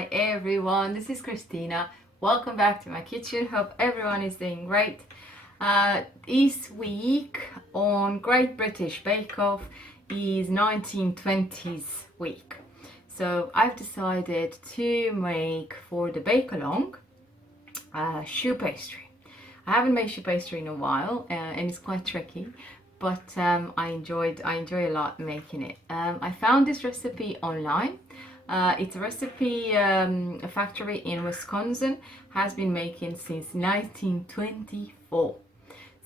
Hi everyone, this is Christina. Welcome back to my kitchen. Hope everyone is doing great. This week on Great British Bake Off is 1920s week. So I've decided to make for the bake along choux pastry. I haven't made choux pastry in a while and it's quite tricky, but I enjoy a lot making it. I found this recipe online. It's a recipe a factory in Wisconsin has been making since 1924.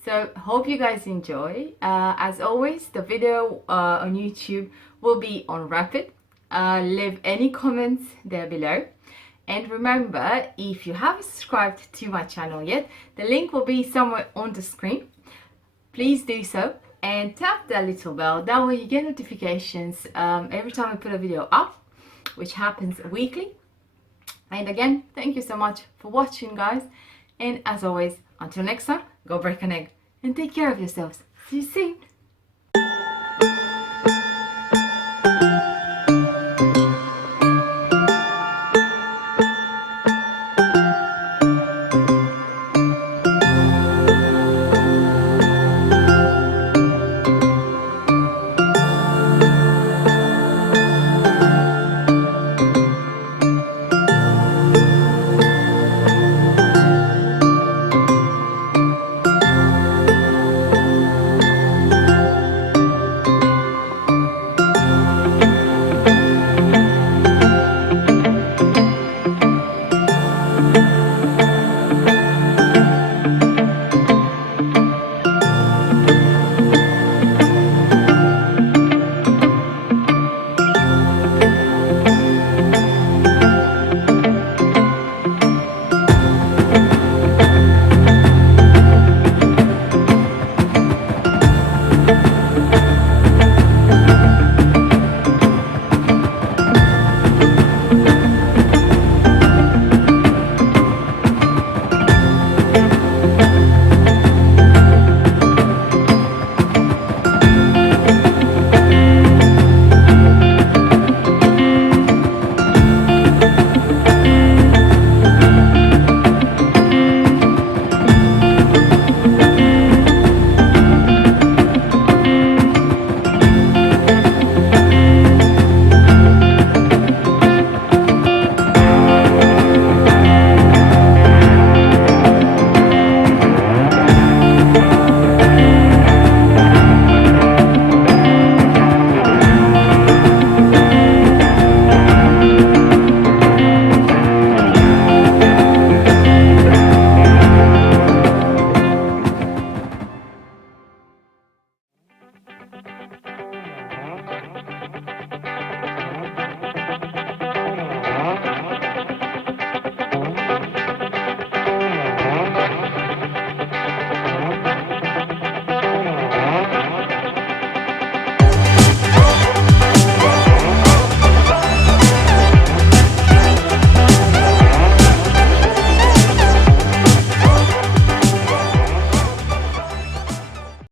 So hope you guys enjoy. As always, the video on YouTube will be on rapid. Leave any comments there below. And remember, if you haven't subscribed to my channel yet, the link will be somewhere on the screen. Please do so and tap that little bell. That way you get notifications every time I put a video up, which happens weekly. And again, thank you so much for watching, guys. And as always, until next time, go break an egg and take care of yourselves. See you soon.